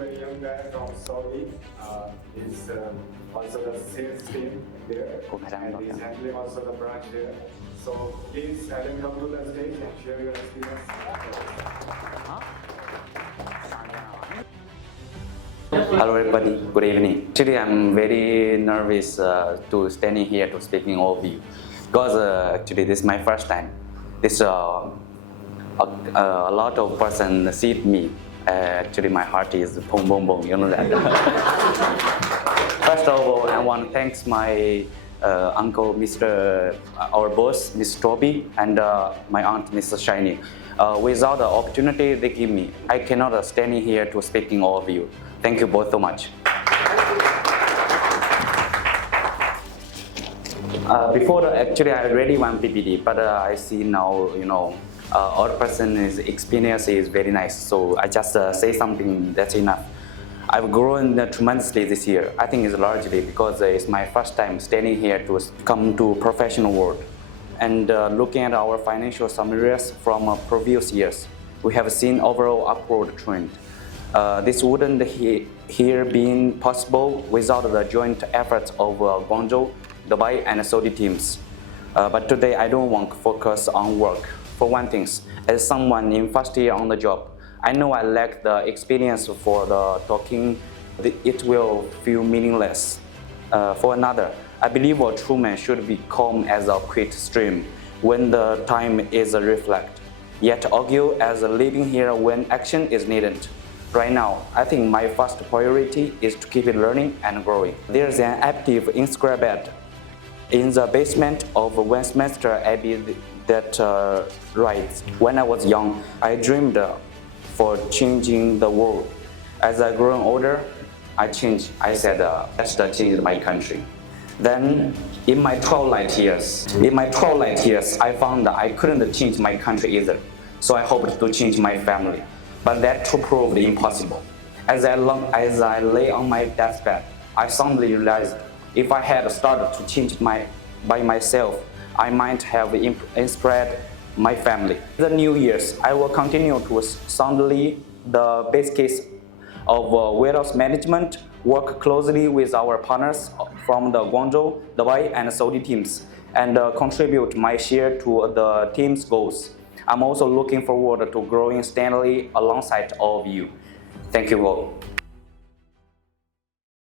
very young guy from Saudi. He's also the sales team there, and he's handling also the branch there. So please, Alen, come to the stage and share your experience. Hello everybody, good evening. Actually, I'm very nervous to standing here to speaking all of you because actually this is my first time. This a lot of person see me. Actually, my heart is boom boom boom. You know that. First of all, I want to thank my uncle, our boss, Mr. Toby, and my aunt, Mrs. Shiny. Without the opportunity they give me, I cannot standing here to speaking all of you. Thank you both so much. Actually, I already want PPT, but I see now, our person's experience is very nice. So I just say something, that's enough. I've grown tremendously this year. I think it's largely because it's my first time standing here to come to professional world. And looking at our financial summaries from previous years, we have seen overall upward trend. This wouldn't here been possible without the joint efforts of Guangzhou, Dubai, and Saudi teams. But today I don't want to focus on work. For one thing, as someone in first year on the job, I know I lack the experience for the talking. It will feel meaningless. For another, I believe a true man should be calm as a quick stream when the time is a reflect, yet argue as a living here when action is needed. Right now, I think my first priority is to keep learning and growing. There's an active Instagram ad in the basement of one semester Abbey that writes, "When I was young, I dreamed for changing the world. As I grow older, I changed. I said, that's the change my country." Then, in my twilight years, I found that I couldn't change my country either. So I hoped to change my family. But that proved impossible. As I lay on my deathbed, I suddenly realized if I had started to change by myself, I might have inspired my family. In the new years, I will continue to soundly the base case of warehouse management, work closely with our partners from the Guangzhou, Dubai, and Saudi teams, and contribute my share to the team's goals. I'm also looking forward to growing steadily alongside all of you. Thank you all.